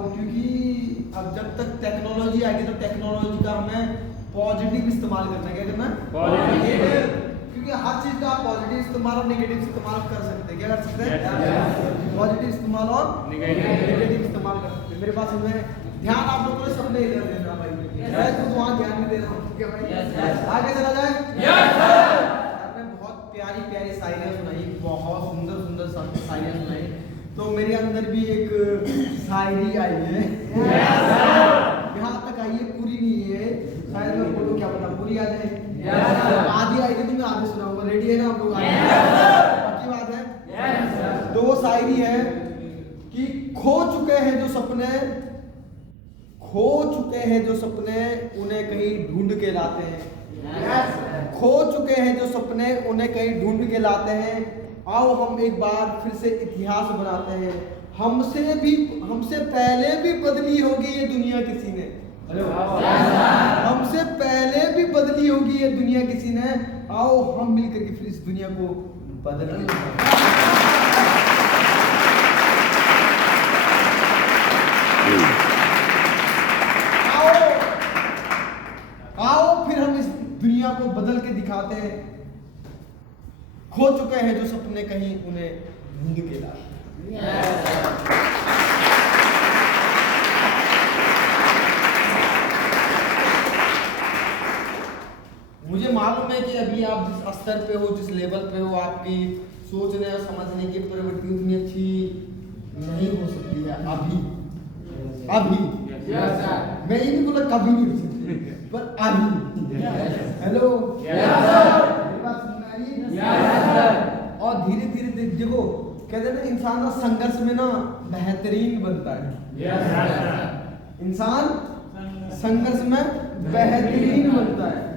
हूँ, क्योंकि अब जब तक टेक्नोलॉजी आएगी तो टेक्नोलॉजी का हमें पॉजिटिव इस्तेमाल करना है। क्या करना है? पॉजिटिव। क्योंकि हर चीज का आप पॉजिटिव इस्तेमाल और नेगेटिव इस्तेमाल कर सकते हैं। क्या कर सकते हैं? पॉजिटिव इस्तेमाल और नेगेटिव इस्तेमाल कर सकते हैं। मेरे पास में ध्यान आप लोगों ने सबने इधर देना भाई, मैं तो वहाँ ध्यान नहीं दे रहा हूँ। ठीक है भाई, आगे चला जाए। आपने बहुत प्यारी प्यारी शायरियाँ सुनाई, बहुत सुंदर सुंदर शायरियाँ सुनाई, तो मेरे अंदर भी एक शायरी आई है। यहाँ तक आई है, पूरी नहीं है। शायद मैं बोलूँ क्या पता पूरी आ जाए। आधी आई थी तो मैं आधी सुनाऊंगा। रेडी है ना आप लोग? पक्की बात है? तो वो शायरी है कि खो चुके हैं जो सपने उन्हें कहीं ढूंढ के लाते हैं। खो चुके हैं जो सपने उन्हें कहीं ढूंढ के लाते हैं। आओ हम एक बार फिर से इतिहास बनाते हैं। हमसे पहले भी बदली होगी ये दुनिया किसी ने। हमसे पहले भी बदली होगी ये दुनिया किसी ने। आओ हम मिलकर के फिर इस दुनिया को बदलेंगे। आओ फिर हम इस दुनिया को बदल के दिखाते हैं। खो चुके हैं जो सपने कहीं उन्हें ढूंढ के लाते। मुझे मालूम है कि अभी आप जिस स्तर पे हो, जिस लेवल पे हो, आपकी सोचने और समझने की प्रवृत्ति उतनी अच्छी नहीं हो सकती है अभी। मैं ये नहीं बोला कभी नहीं हो सकती, पर अभी। हेलो, मेरी बात सुन रही है? और धीरे धीरे देखो, कहते हैं ना इंसान ना संघर्ष में ना बेहतरीन बनता है। इंसान संघर्ष में बेहतरीन बनता है।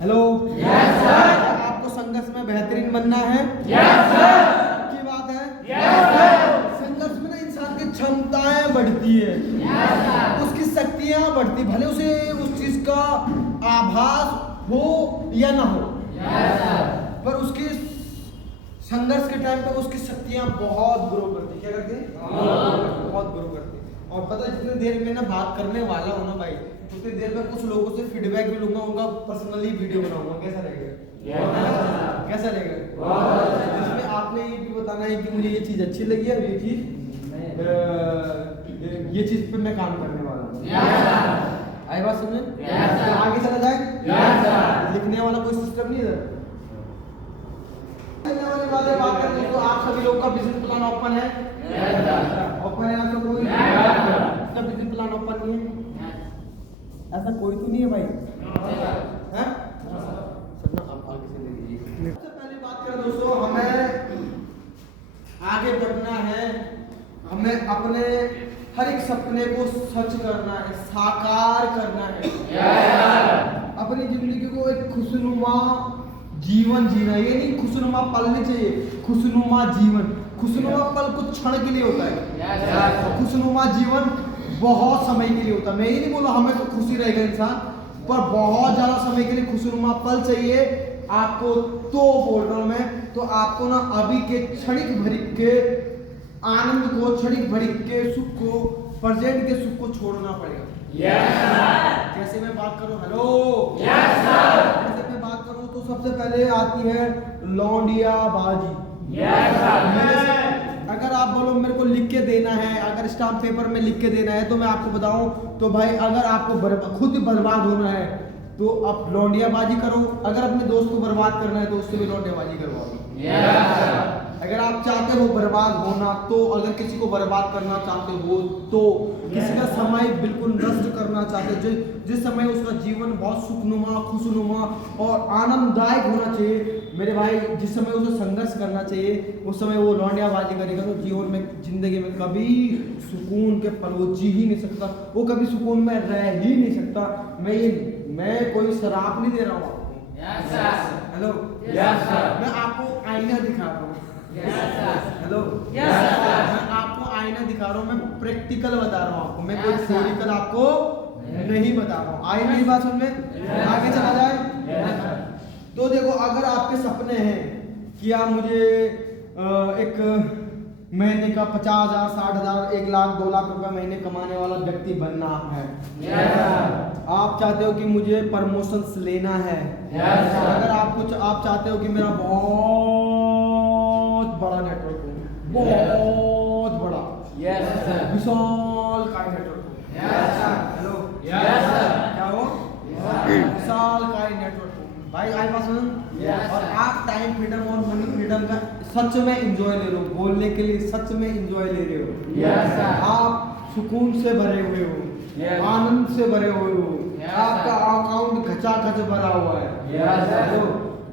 हेलो, आपको संघर्ष में बेहतरीन बनना है? की बात है? संघर्ष में ना इंसान की क्षमताएं बढ़ती है, उसकी शक्तियां बढ़ती, भले उसे उस चीज का आभास हो या ना हो, पर उसके संघर्ष के टाइम पे उसकी शक्तियां बहुत ग्रो करती। क्या करती? बहुत ग्रो करती। और पता है जितनी देर में ना बात करने वाला हूँ ना भाई, उतनी देर में कुछ लोगों से फीडबैक भी लूंगा, उनका पर्सनली वीडियो बनाऊंगा। कैसा लगेगा? कैसा लगेगा? जिसमें आपने ये भी बताना है कि मुझे ये चीज अच्छी लगी और ये चीज पे मैं काम करने वाला हूँ। आई बात समझे? तो आगे चला जाए। लिखने वाला कोई सिस्टम नहीं इधर। बात करें दोस्तों, आप सभी लोग का बिजनेस प्लान ओपन है? ओपन है आपका? कोई इसका बिजनेस प्लान ओपन नहीं है? ऐसा कोई तो नहीं है भाई? हैं? सबसे पहले बात करें दोस्तों, हमें आगे बढ़ना है। हमें अपने हर एक सपने को सच करना है, साकार करना है। अपनी जिंदगी को एक खुशनुमा जीवन जीना। ये नहीं खुशनुमा पल नहीं चाहिए, खुशनुमा जीवन। खुशनुमा पल कुछ क्षण के लिए होता है, खुशनुमा जीवन बहुत समय के लिए होता है। मैं ये नहीं बोला हमें तो खुशी रहेगा इंसान, पर बहुत ज्यादा समय के लिए खुशनुमा पल चाहिए आपको। तो बोल रहा हूं मैं, तो आपको ना अभी के क्षणिक भरी के आनंद को, क्षणिक भरी के सुख को, प्रेजेंट के सुख को छोड़ना पड़ेगा। जैसे मैं बात करूं, हेलो, जैसे मैं बात करूं तो सबसे पहले आती है लौंडिया बाजी। अगर आप बोलो मेरे को लिख के देना है, अगर स्टाम्प पेपर में लिख के देना है, तो मैं आपको बताऊं तो भाई अगर आपको खुद बर्बाद होना है तो आप लौंडियाबाजी करो। अगर अपने दोस्त को बर्बाद करना है तो उससे भी लौंडियाबाजी करवाओ। अगर आप चाहते हो बर्बाद होना, तो अगर किसी को बर्बाद करना चाहते हो, तो किसी का समय बिल्कुल नष्ट करना चाहते हो, जिस समय उसका जीवन बहुत सुखनुमा, खुशनुमा और आनंददायक होना चाहिए, मेरे भाई जिस समय उसे संघर्ष करना चाहिए उस समय वो लौंडियाबाजी करेगा तो जीवन में, जिंदगी में कभी सुकून के पल वो जी ही नहीं सकता, वो कभी सुकून में रह ही नहीं सकता। मैं कोई शराब नहीं दे रहा हूँ आपको। हेलो, मैं आपको आईना दिखा रहा हूँ। हेलो, मैं आपको आईना दिखा रहा हूँ, मैं प्रैक्टिकल बता रहा हूँ आपको, मैं कोई थ्योरिकल आपको नहीं बता रहा हूँ। आई मेरी बात समझ में? आगे चला जाए तो देखो, अगर आपके सपने हैं कि आप मुझे एक महीने का 50,000, 60,000, 1 लाख, 2 लाख रुपए महीने कमाने वाला व्यक्ति बनना है। आप चाहते हो कि मुझे प्रमोशंस लेना है। अगर आप चाहते हो कि मेरा बहुत बड़ा नेटवर्क हो, बहुत बड़ा, विशाल का नेटवर्क हो। हेलो, क्या हो? विशाल का नेटवर्क हो भाई। आई बात सुन। और आप टाइम फ्रीडम और मनी फ्रीडम का सच में एंजॉय ले रहे हो, बोलने के लिए सच में एंजॉय ले रहे हो। आप सुकून से भरे हुए हो, आनंद से भरे हुए हो, आपका अकाउंट खचाखच भरा हुआ है।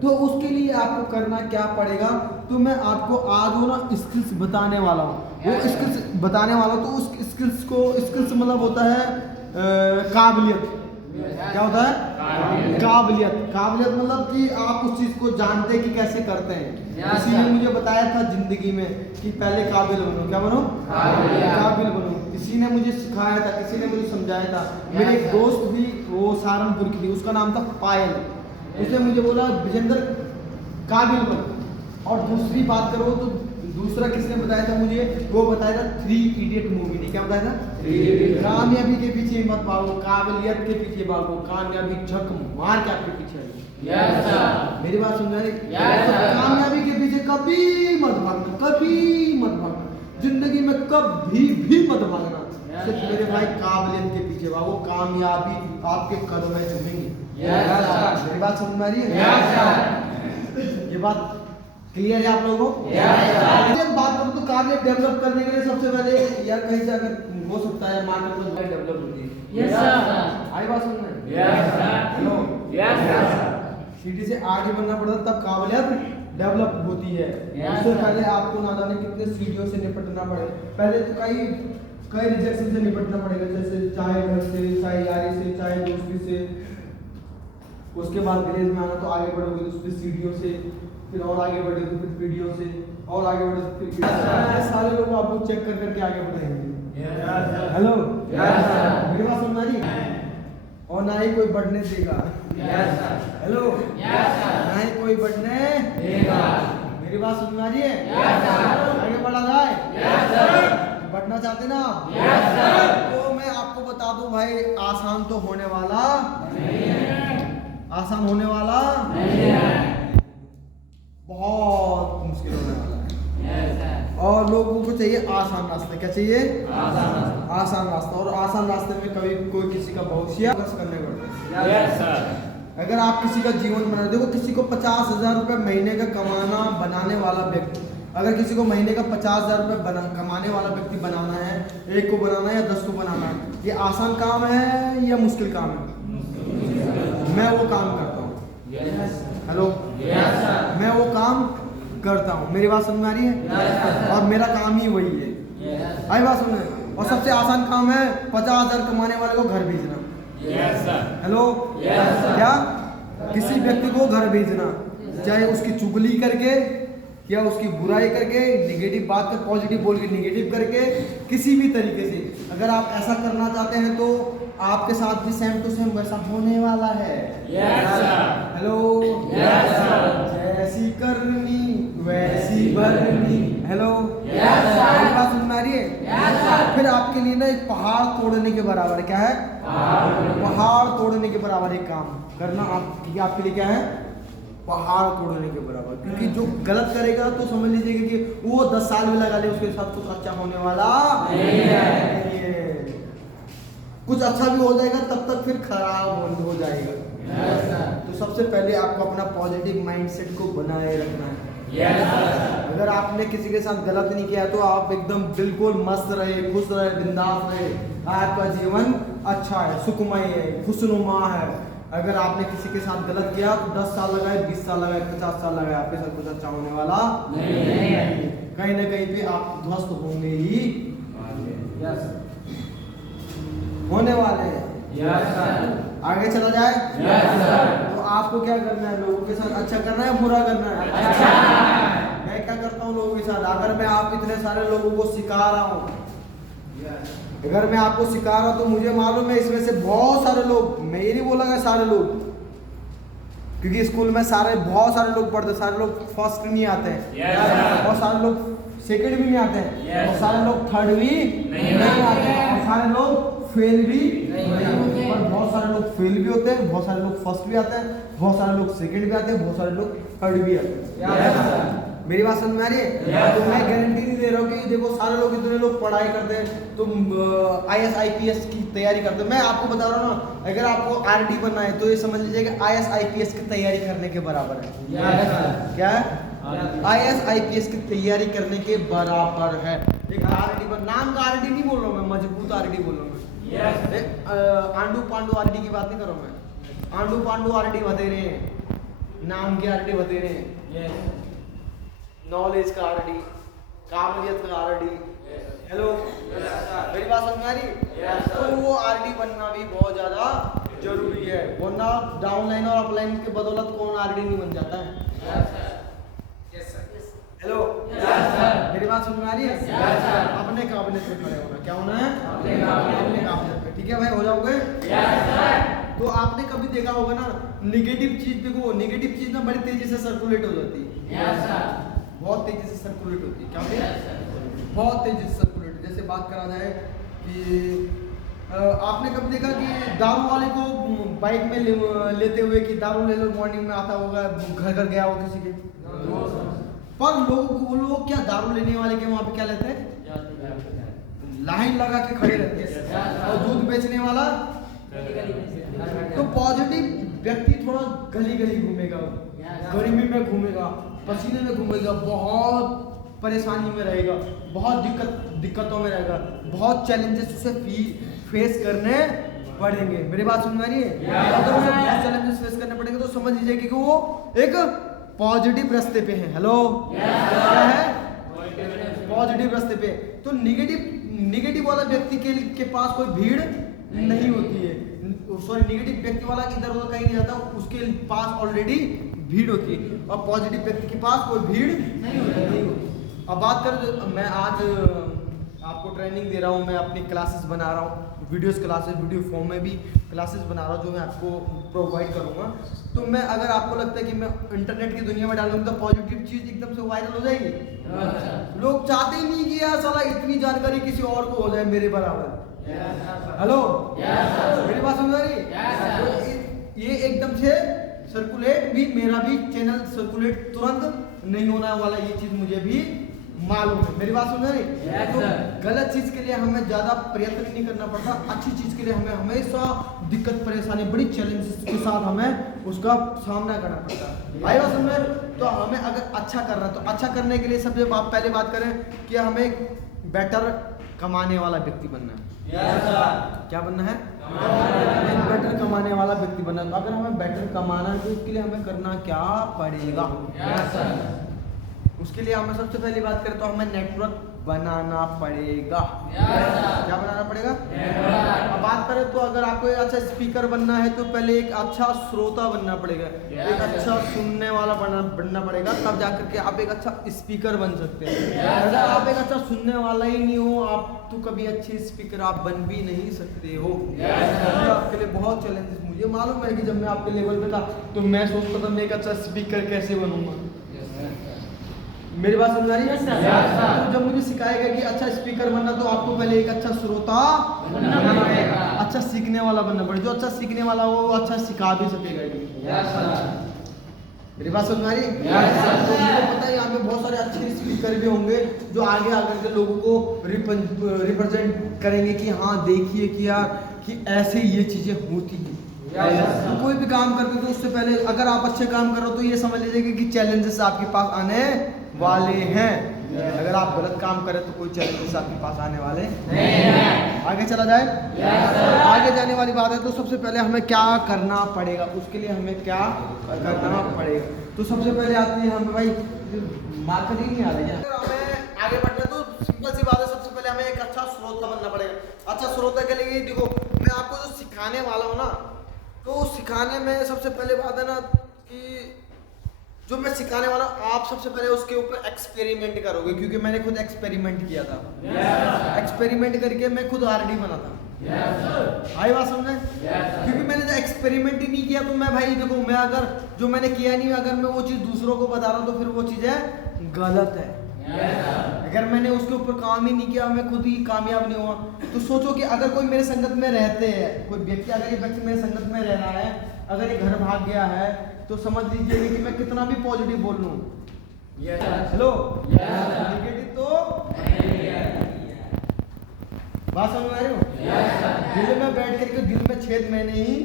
तो उसके लिए आपको करना क्या पड़ेगा? तो मैं आपको आज वो ना स्किल्स बताने वाला हूँ। वो स्किल्स बताने वाला हूँ। तो उस स्किल्स मतलब होता है काबिलियत। क्या होता है? काबिलियत मतलब कि आप उस चीज को जानते कि कैसे करते हैं। किसी ने मुझे बताया था जिंदगी में कि पहले काबिल बनो। क्या बनो? काबिल बनो। किसी ने मुझे सिखाया था, किसी ने मुझे समझाया था। मेरे एक दोस्त भी, वो सहारनपुर की थी, उसका नाम था पायल। उसने मुझे बोला विजेंद्र काबिल बनो। और दूसरी बात करो तो दूसरा किसने बताया था मुझे? वो बताया था 3 इडियट मूवी ने। क्या बताया था? कामयाबी के पीछे मत भागो, काबिलियत के पीछे भागो, कामयाबी झक मार के आपके पीछे आई। मेरी बात सुन रहे? कामयाबी के पीछे कभी मत भागना, कभी मत भागना, जिंदगी में कभी भी मत भागना। सिर्फ मेरे भाई काबिलियत के पीछे भागो, कामयाबी आपके कदम में चुमेंगे। मेरी बात समझ में आ रही है? ये बात क्लियर है आप लोगों को? बात करूँ तो काबिलियत डेवलप करने के लिए सबसे पहले यार कहीं से अगर हो सकता है मार्केट में डेवलप होती है। आई बात सुन रहे? हेलो, सीढ़ी से आगे बनना पड़ता तब काबिलियत डेवलप होती है। उससे पहले आपको ना जाने कितने सीढ़ियों से निपटना पड़े। पहले तो कई रिजेक्शन से निपटना पड़ेगा, जैसे चाहे घर से, चाहे यारी से, चाहे दोस्ती से। उसके बाद विलेज में आना तो आगे बढ़ोगे तो उसके सीढ़ियों से, फिर और आगे बढ़े तो फिर पीढ़ियों से, और आगे बढ़े तो फिर सारे लोग आपको चेक कर करके आगे बढ़ाएंगे। हेलो, मेरी बात सुन रही? और ना ही कोई बढ़ने देगा। हेलो, ना ही कोई बढ़ने देगा। मेरी बात सुन रही है? आगे बढ़ा जाए? बढ़ना चाहते ना आप? तो मैं आपको बता दूं भाई, आसान तो होने वाला नहीं है। आसान होने वाला नहीं है, बहुत मुश्किल होने वाला है। और लोगों को चाहिए आसान रास्ता। क्या चाहिए? आसान रास्ता। और आसान रास्ते में कभी कोई किसी का भविष्य करने पड़ता है। अगर आप किसी का जीवन बना, देखो किसी को 50,000 रुपए महीने का बनाने वाला व्यक्ति, अगर किसी को महीने का 50,000 रुपए कमाने वाला व्यक्ति बनाना है, एक को बनाना है या 10 को बनाना है, ये आसान काम है या मुश्किल काम है? मैं वो काम करता हूँ। हेलो, मैं वो काम करता हूँ। मेरी बात समझ में आ रही है? और मेरा काम ही वही है। आई बात समझ? और सबसे आसान काम है 50,000 कमाने वाले को घर भेजना। हेलो, क्या? किसी व्यक्ति को घर भेजना, चाहे उसकी चुगली करके या उसकी बुराई करके, नेगेटिव बात कर पॉजिटिव बोल के नेगेटिव करके, किसी भी तरीके से अगर आप ऐसा करना चाहते हैं तो आपके साथ भी सेम टू सेम वैसा होने वाला है। हेलो, जैसी करनी वैसी भरनी। हेलो, बात सुन आ रही है? फिर आपके लिए ना एक पहाड़ तोड़ने के बराबर। क्या है? पहाड़ तोड़ने के बराबर एक काम करना आपके लिए क्या है? पहाड़ तोड़ने के बराबर। क्योंकि जो गलत करेगा तो समझ लीजिएगा कि वो 10 साल भी लगा ले, उसके साथ कुछ अच्छा होने वाला नहीं है। कुछ अच्छा भी हो जाएगा तब तक फिर खराब हो जाएगा। तो सबसे पहले आपको अपना पॉजिटिव माइंडसेट को बनाए रखना है। अगर आपने किसी के साथ गलत नहीं किया तो आप एकदम बिल्कुल मस्त रहे, खुश रहे, बिंदास रहे, आपका जीवन अच्छा है, सुखमय है, खुशनुमा है। अगर आपने किसी के साथ गलत किया तो 10 साल लगाए, 20 साल लगाए, 50 साल लगाए, आपके साथ कुछ अच्छा होने वाला नहीं है। कहीं ना कहीं पे आप ध्वस्त होंगे ही, होने वाले हैं। आगे चला जाए? तो आपको क्या करना है? लोगों के साथ अच्छा करना है या बुरा करना है? मैं क्या करता हूँ लोगों के साथ? अगर मैं आप इतने सारे लोगों को सिखा रहा हूँ, अगर मैं आपको सिखा रहा हूँ तो मुझे मालूम है इसमें से बहुत सारे लोग, मैं ये नहीं बोलूँगा सारे लोग, क्योंकि स्कूल में बहुत सारे लोग पढ़ते, सारे लोग फर्स्ट नहीं आते हैं, बहुत सारे लोग सेकंड भी नहीं आते हैं, बहुत सारे लोग थर्ड भी नहीं आते हैं, और सारे लोग फेल भी नहीं होते हैं, और बहुत सारे लोग फेल भी होते हैं, बहुत सारे लोग फर्स्ट भी आते हैं, बहुत सारे लोग सेकंड भी आते हैं, बहुत सारे लोग थर्ड भी आते हैं। मेरी बात समझ में आ रही है? तो मैं गारंटी नहीं दे रहा हूँ कि देखो सारे लोग इतने लोग पढ़ाई करते हैं तो IAS IPS की तैयारी करते हैं। मैं आपको बता रहा हूँ ना, अगर आपको RD बनना है तो ये समझ लीजिए कि IAS IPS की तैयारी करने के बराबर है। क्या है? IAS IPS की तैयारी करने के बराबर है। एक RD बन, नाम का RD नहीं बोल रहा हूँ मैं, मजबूत RD बोल रहा हूँ मैं। आंडू पांडू RD की बात नहीं कर रहा हूँ मैं। आंडू पांडू RD बतेरे हैं, नाम के RD बतेरे हैं, नॉलेज का RD, काबिलियत का RD। हेलो, मेरी बात समझ में आ रही? तो वो RD बनना भी बहुत ज्यादा जरूरी है, वरना डाउनलाइन और अपलाइन के बदौलत कौन RD नहीं बन जाता है। हेलो, मेरी बात समझ में आ रही है? अपने काबिलियत पे खड़े होना, क्या होना है? अपने काबिलियत पे। ठीक है भाई, हो जाओगे? तो आपने कभी देखा होगा ना, निगेटिव चीज देखो, निगेटिव चीज ना बड़ी तेजी से सर्कुलेट हो जाती है, बहुत तेजी से सर्कुलेट होती है। क्या होती है? बहुत तेजी से सर्कुलेट। जैसे बात करा जाए कि आपने कभी देखा कि दारू वाले को बाइक में लेते हुए कि दारू ले लो, मॉर्निंग में आता होगा, घर घर गया हो किसी के, पर वो लोग क्या दारू लेने वाले के वहां पे क्या लेते हैं? लाइन लगा के खड़े रहते हैं। और दूध बेचने वाला, तो पॉजिटिव व्यक्ति थोड़ा गली गली घूमेगा, गर्मी में घूमेगा, पसीने में घूमेगा, बहुत परेशानी में रहेगा, बहुत दिक्कतों में रहेगा, बहुत चैलेंजेस उसे फेस करने पड़ेंगे। मेरी बात सुन रही है? अगर उसे बहुत चैलेंजेस फेस करने पड़ेंगे तो समझ लीजिए कि वो एक पॉजिटिव रास्ते पे है। हेलो, क्या है? पॉजिटिव रास्ते पे। तो निगेटिव वाला व्यक्ति के पास कोई भीड़ नहीं होती है, सॉरी, निगेटिव व्यक्ति वाला इधर उधर कहीं नहीं जाता, उसके पास ऑलरेडी भीड़ होती है, और पॉजिटिव व्यक्ति के पास कोई भीड़ नहीं होती। अब बात करें, मैं आज आपको ट्रेनिंग दे रहा हूँ, मैं अपनी क्लासेस बना रहा हूँ, वीडियोस क्लासेस, वीडियो फॉर्म में भी क्लासेस बना रहा हूँ जो मैं आपको प्रोवाइड करूँगा। तो मैं, अगर आपको लगता है कि मैं इंटरनेट की दुनिया में डालूंगा तो पॉजिटिव चीज़ एकदम से वायरल हो जाएगी। लोग चाहते ही नहीं कि यार साला इतनी जानकारी किसी और को हो जाए मेरे बराबर। हेलो, मेरी बात समझ रही? ये एकदम से सर्कुलेट भी, मेरा भी चैनल सर्कुलेट तुरंत नहीं होने वाला, ये चीज मुझे भी मालूम है। मेरी बात समझ रही? तो गलत चीज के लिए हमें ज्यादा प्रयत्न नहीं करना पड़ता, अच्छी चीज के लिए हमें हमेशा दिक्कत परेशानी, बड़ी चैलेंजेस के साथ हमें उसका सामना करना पड़ता है। भाई बात समझ? तो हमें अगर अच्छा करना है तो अच्छा करने के लिए सबसे पहले बात करें कि हमें बेटर कमाने वाला व्यक्ति बनना है। क्या बनना है? बेटर कमाने वाला व्यक्ति बनना है। तो अगर हमें बेटर कमाना है तो उसके लिए हमें करना क्या पड़ेगा? उसके लिए हमें सबसे पहली बात करें तो हमें नेटवर्क बनाना पड़ेगा। क्या बनाना पड़ेगा? अब बात करें तो अगर आपको एक अच्छा स्पीकर बनना है तो पहले एक अच्छा श्रोता बनना पड़ेगा, एक अच्छा सुनने वाला बनना पड़ेगा, तब जाकर के आप एक अच्छा स्पीकर बन सकते हैं। अगर आप एक अच्छा सुनने वाला ही नहीं हो, आप तो कभी अच्छे स्पीकर आप बन भी नहीं सकते हो। आपके लिए बहुत चैलेंजेस, मुझे मालूम है कि जब मैं आपके लेवल पे था तो मैं सोचता था मैं एक अच्छा स्पीकर कैसे बनूंगा। मेरी बात समझ आ रही है? तो जब मुझे सिखाया गया कि अच्छा स्पीकर बनना तो आपको पहले एक अच्छा श्रोता बनना पड़ेगा, अच्छा सीखने वाला बनना पड़ेगा। जो अच्छा सीखने वाला हो वो अच्छा सिखा भी सकेगा। मेरी बात समझ आ रही है? तो मुझे पता है यहाँ पे बहुत सारे अच्छे स्पीकर भी होंगे जो आगे आकर के लोगों को रिप्रेजेंट करेंगे कि हाँ देखिए कि यार कि ऐसे ये चीजें होती हैं। तो कोई भी काम करते तो उससे पहले अगर आप अच्छे काम करो तो ये समझ लीजिए कि चैलेंजेस आपके पास आने वाले हैं। अगर आप गलत काम करें तो कोई चैलेंजेस आपके पास आने वाले नहीं है। आगे चला जाए? आगे जाने वाली बात है तो सबसे पहले हमें क्या करना पड़ेगा, उसके लिए हमें क्या करना पड़ेगा। तो सबसे पहले आती है हमें भाई मार्केट ही नहीं आ रही है। हमें आगे बढ़ना तो सिंपल सी बात है, सबसे पहले हमें एक अच्छा श्रोता बनना पड़ेगा। अच्छा श्रोता के लिए देखो मैं आपको जो सिखाने वाला हूँ ना, तो सिखाने में सबसे पहले बात है ना कि जो मैं सिखाने वाला आप सबसे पहले उसके ऊपर एक्सपेरिमेंट करोगे, क्योंकि मैंने खुद एक्सपेरिमेंट किया था। एक्सपेरिमेंट करके मैं खुद RD बना था। भाई बात समझे? क्योंकि मैंने जो एक्सपेरिमेंट ही नहीं किया तो मैं भाई देखो मैं अगर जो मैंने किया नहीं अगर मैं वो चीज़ दूसरों को बता रहा हूँ तो फिर वो चीज़ है गलत है। अगर मैंने उसके ऊपर काम ही नहीं किया, मैं खुद ही कामयाब नहीं हुआ, तो सोचो कि अगर कोई मेरे संगत में रहते हैं, कोई व्यक्ति, अगर ये व्यक्ति मेरे संगत में रह रहा है, अगर ये घर भाग गया है, तो समझ लीजिए कि मैं कितना भी पॉजिटिव बोल लूं, हेलो, नेगेटिव तो बात समझ में आ रही हो? दिल में बैठ करके दिल में छेद मैंने ही,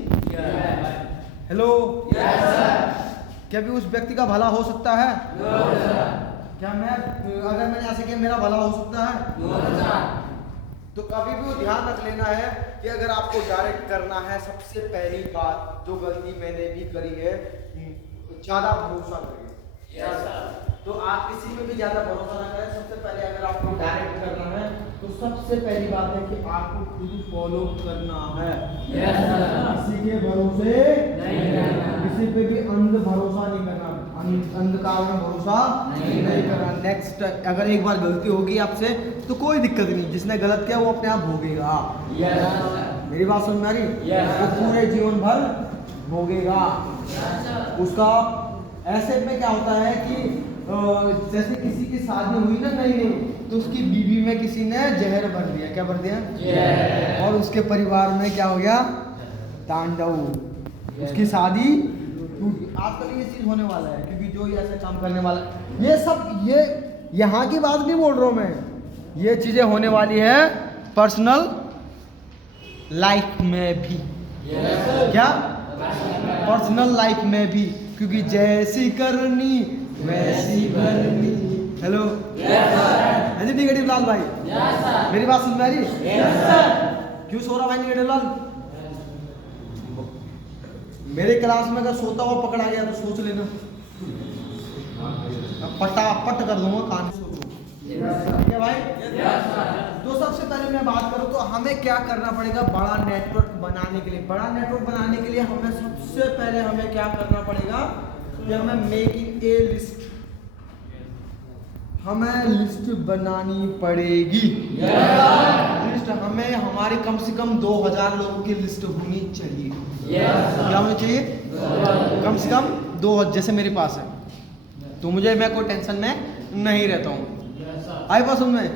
हेलो, क्या भी उस व्यक्ति का भला हो सकता है? क्या मैं अगर मैंने ऐसे किया मेरा भला हो सकता है? तो कभी भी वो ध्यान रख लेना है कि अगर आपको डायरेक्ट करना है, सबसे पहली बात जो गलती मैंने भी करी है, ज्यादा भरोसा करिए। तो आप किसी पे भी ज्यादा भरोसा ना करें। सबसे पहले अगर आपको डायरेक्ट करना है तो सबसे पहली बात है कि आपको खुद फॉलो करना है। किसी के भरोसे नहीं करना, किसी पे भी अंध भरोसा नहीं करना, अंधकार में भरोसा नहीं करना। नेक्स्ट, अगर एक बार गलती होगी आपसे तो कोई दिक्कत नहीं, जिसने गलत किया वो अपने आप भोगेगा। मेरी बात समझ में आ रही? वो पूरे जीवन भर भोगेगा उसका। ऐसे में क्या होता है कि जैसे किसी की शादी हुई ना नई नई, तो उसकी बीवी में किसी ने जहर भर दिया। क्या भर दिया? और उसके परिवार में क्या हो गया? तांडव। उसकी शादी टूटी। आजकल ये चीज होने वाला है क्योंकि जो ऐसा काम करने वाला, ये सब, ये यहाँ की बात नहीं बोल रहा हूँ मैं, ये चीजें होने वाली है पर्सनल लाइफ में भी। क्या? पर्सनल लाइफ में भी, क्योंकि जैसी करनी वैसी भरनी। हेलो, हाँ जी निगेटिव लाल भाई, मेरी बात सुन में आ रही? क्यों सो रहा भाई निगेटिव लाल? मेरे क्लास में अगर सोता हुआ पकड़ा गया तो सोच लेना, पटापट कर दूंगा कान। सोचो ठीक है भाई? तो सबसे पहले मैं बात करूं तो हमें क्या करना पड़ेगा बड़ा नेटवर्क बनाने के लिए। बड़ा नेटवर्क बनाने के लिए हमें सबसे पहले हमें क्या करना पड़ेगा कि हमें मेकिंग ए लिस्ट, हमें लिस्ट बनानी पड़ेगी। लिस्ट हमें हमारी कम से कम 2000 लोगों की लिस्ट होनी चाहिए। क्या होनी चाहिए? कम से कम 2000। जैसे मेरे पास है तो मैं कोई टेंशन में नहीं रहता हूँ। आए पास में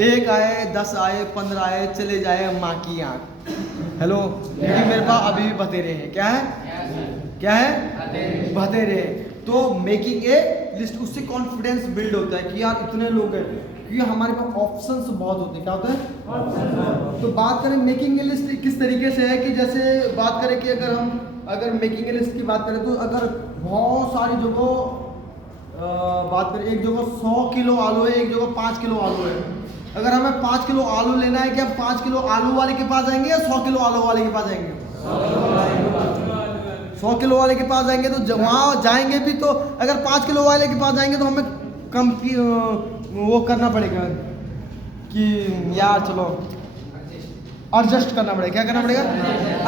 1 आए 10 आए 15 आए चले जाए माँ की आँख। हेलो, क्योंकि मेरे पास अभी भी बतेरे हैं। क्या है? क्या है? बतेरे। तो मेकिंग ए लिस्ट, उससे कॉन्फिडेंस बिल्ड होता है कि यार इतने लोग हैं, क्योंकि हमारे पास ऑप्शंस बहुत होते हैं। क्या होता है? तो बात करें मेकिंग ए लिस्ट किस तरीके से है कि जैसे बात करें कि अगर मेकिंग ए लिस्ट की बात करें तो अगर बहुत सारी जगह बात करें, एक जगह 100 किलो आलू है, एक जगह 5 किलो आलू है। अगर हमें 5 किलो आलू लेना है, क्या 5 किलो आलू वाले के पास जाएंगे या 100 किलो आलू वाले के पास जाएंगे? 100 किलो वाले के पास जाएंगे। तो वहाँ जाएंगे भी तो अगर 5 किलो वाले के पास जाएंगे तो हमें कम की वो करना पड़ेगा कि यार चलो एडजस्ट करना पड़ेगा। क्या करना पड़ेगा?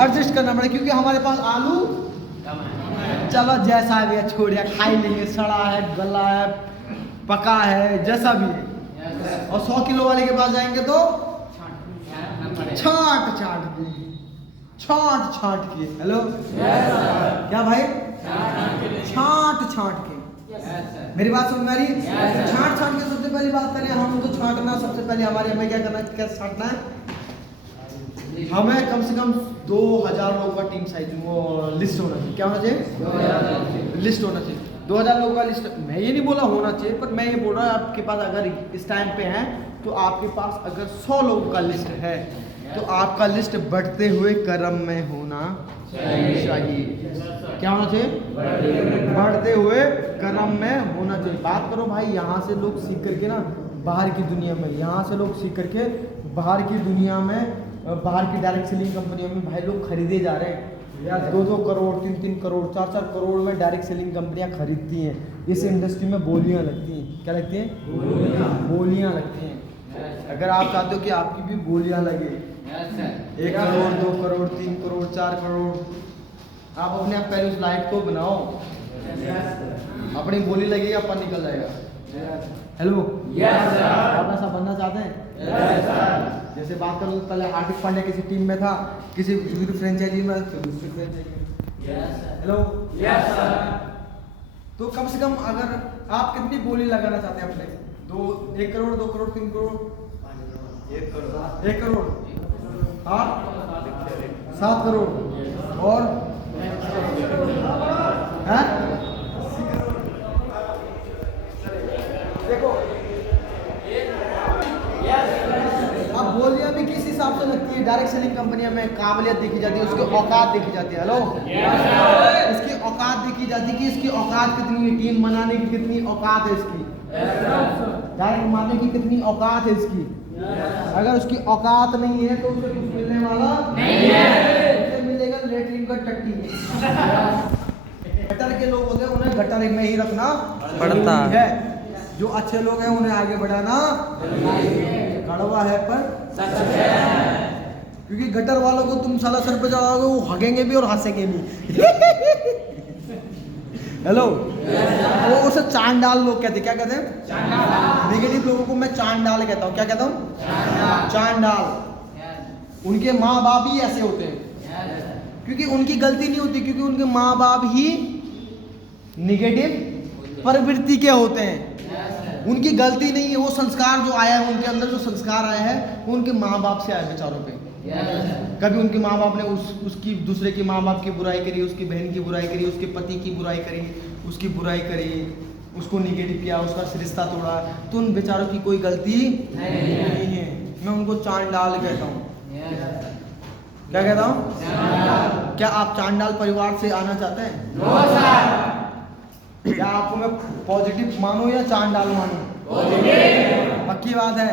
एडजस्ट करना पड़ेगा, क्योंकि हमारे पास आलू चलो जैसा भी है छोड़िए, खाई लेंगे, सड़ा है, गला है, पका है, जैसा भी है। और 100 किलो वाले के पास जाएंगे तो छाट के। हेलो, क्या भाई? छाट के। मेरी बात समझ में आ रही? छाट के सबसे पहली बात करें हम तो छाटना, सबसे पहले हमें क्या करना है? क्या छाटना है? हमें कम से कम 2000 लोगों का टीम साइज वो लिस्ट होना चाहिए। क्या होना चाहिए? लिस्ट होना चाहिए। 2000 लोगों का लिस्ट। मैं ये नहीं बोला होना चाहिए, पर मैं ये बोल रहा हूँ आपके पास अगर इस टाइम पे है तो आपके पास अगर 100 लोगों का लिस्ट है तो आपका लिस्ट बढ़ते हुए क्रम में होना चाहिए। क्या होना चाहिए? बढ़ते हुए क्रम में होना चाहिए। बात करो भाई, यहाँ से लोग सीख करके ना बाहर की दुनिया में, यहाँ से लोग सीख करके बाहर की दुनिया में, बाहर की डायरेक्ट सेलिंग कंपनियों में भाई लोग खरीदे जा रहे हैं यार। 2-2 करोड़ 3-3 करोड़ 4-4 करोड़ में डायरेक्ट सेलिंग कंपनियां खरीदती हैं। इस इंडस्ट्री में बोलियां लगती हैं। क्या लगती हैं? बोलियां लगती हैं। अगर आप चाहते हो कि आपकी भी बोलियां लगे, 1 करोड़ 2 करोड़ 3 करोड़ 4 करोड़, आप अपने आप पहले उस लाइट को बनाओ, अपनी बोली लगेगी, अपन निकल जाएगा। हेलो, आप ऐसा बनना चाहते हैं? जैसे बात करूँ तो पहले हार्दिक पांड्या किसी टीम में था, किसी दूसरी फ्रेंचाइजी में, फिर दूसरी फ्रेंचाइजी में। हेलो, तो कम से कम अगर आप कितनी बोली लगाना चाहते हैं अपने 1 करोड़ 2 करोड़ 3 करोड़ 1 करोड़ 7 करोड़ और है? देखो अब बोलिए अभी किस हिसाब से लगती है? डायरेक्ट सेलिंग कंपनियों में काबिलियत देखी जाती है, उसकी औकात देखी जाती है। हेलो, इसकी औकात देखी जाती है कि इसकी औकात कितनी है, टीम बनाने की कितनी औकात है इसकी, डायरेक्ट मारने की कितनी औकात है इसकी। अगर उसकी औकात नहीं है तो उसे कुछ मिलने वाला नहीं है, उसे मिलेगा लेटरिन का टट्टी। गटर के लोग होते हैं, उन्हें गटर में ही रखना पड़ता है। जो अच्छे लोग हैं उन्हें आगे बढ़ाना कड़वा है पर सच है, क्योंकि गटर वालों को तुम साला सर पे चढ़ाओगे, वो हगेंगे भी और हंसेंगे भी। हेलो, वो उसे चांडाल लोग कहते हैं। क्या कहते हैं? नेगेटिव लोगों को मैं चांडाल कहता हूँ। क्या कहता हूँ? चांडाल। उनके माँ बाप ही ऐसे होते हैं, क्योंकि उनकी गलती नहीं होती, क्योंकि उनके माँ बाप ही नेगेटिव प्रवृत्ति के होते हैं। उनकी गलती नहीं है, वो संस्कार जो आया है उनके अंदर, जो संस्कार आया है वो उनके माँ बाप से आया बेचारों पे। कभी उनके माँ बाप ने उसकी दूसरे की माँ बाप की बुराई करी, उसकी बहन की बुराई करी, उसके पति की बुराई करी, उसकी बुराई करी, उसको निगेटिव किया, उसका रिश्ता तोड़ा, तो उन बेचारों की कोई गलती नहीं है। मैं उनको चांडाल कहता हूँ। क्या कहता हूँ? क्या आप चांडाल परिवार से आना चाहते हैं? No sir. क्या आपको मैं पॉजिटिव मानूं या चांडाल मानूं? पॉजिटिव। पक्की बात है?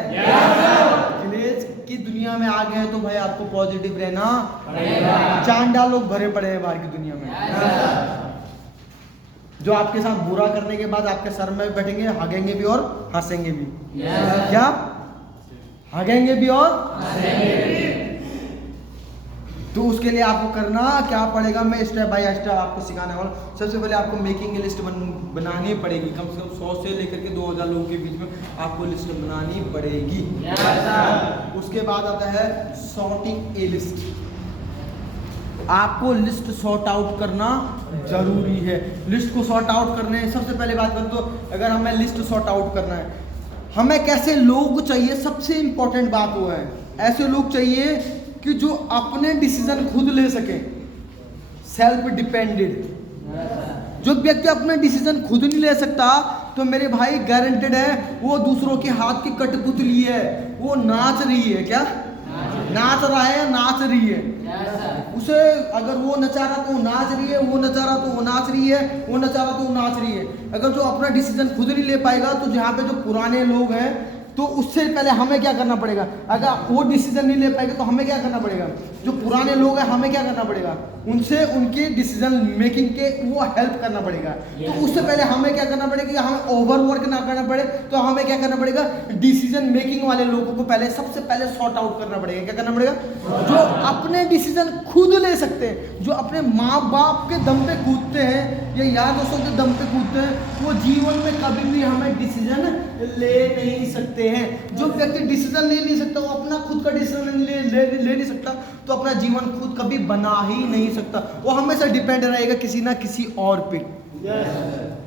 विलेज की दुनिया में आ गए हैं तो भाई आपको पॉजिटिव रहना पड़ेगा। चांडाल लोग भरे पड़े हैं बाहर की दुनिया में, जो आपके साथ बुरा करने के बाद आपके सर में बैठेंगे, हगेंगे भी और हंसेंगे भी। क्या हगेंगे भी और हंसेंगे भी। तो उसके लिए आपको करना क्या पड़ेगा, मैं स्टेप बाय स्टेप आपको सिखाने वाला हूँ। सबसे पहले आपको मेकिंग लिस्ट बनानी पड़ेगी। कम से कम 100 से लेकर के 2000 लोगों के बीच में आपको लिस्ट बनानी पड़ेगी। उसके बाद आता है सॉर्टिंग ए लिस्ट। आपको लिस्ट सॉर्ट आउट करना जरूरी है। लिस्ट को सॉर्ट आउट करने सबसे पहले बात करें तो अगर हमें लिस्ट सॉर्ट आउट करना है, हमें कैसे लोग चाहिए, सबसे इंपॉर्टेंट बात वो है, ऐसे लोग चाहिए कि जो अपने डिसीजन खुद ले सके, सेल्फ डिपेंडेंट। जो व्यक्ति अपने डिसीजन खुद नहीं ले सकता तो मेरे भाई गारंटेड है वो दूसरों के हाथ की कठपुतली है, वो नाच रही है। क्या नाच रहा है या नाच रही है? उसे अगर वो नचा रहा तो वो नाच रही है, वो नचा रहा तो वो नाच रही है, वो नचा रहा तो वो नाच रही है। अगर जो अपना डिसीजन खुद नहीं ले पाएगा तो जहाँ पे जो पुराने लोग हैं तो उससे पहले हमें क्या करना पड़ेगा? अगर वो डिसीजन नहीं ले पाएगा तो हमें क्या करना पड़ेगा? जो पुराने लोग हैं हमें क्या करना पड़ेगा? उनसे उनके डिसीजन मेकिंग के वो हेल्प करना पड़ेगा। तो उससे पहले हमें क्या करना पड़ेगा? हमें ओवरवर्क ना करना पड़े तो हमें क्या करना पड़ेगा? डिसीजन मेकिंग वाले लोगों को पहले सबसे पहले सॉर्ट आउट करना पड़ेगा। क्या करना पड़ेगा? जो अपने डिसीजन खुद ले सकते हैं, जो अपने माँ बाप के दम पे कूदते हैं या यार दोस्तों के दम पे कूदते हैं, वो जीवन में कभी भी हमें डिसीजन ले नहीं सकते हैं। जो व्यक्ति डिसीजन ले नहीं सकता, वो अपना खुद का डिसीजन ले नहीं सकता, तो अपना जीवन खुद कभी बना ही नहीं सकता। वो हमेशा डिपेंड रहेगा किसी ना किसी और पे।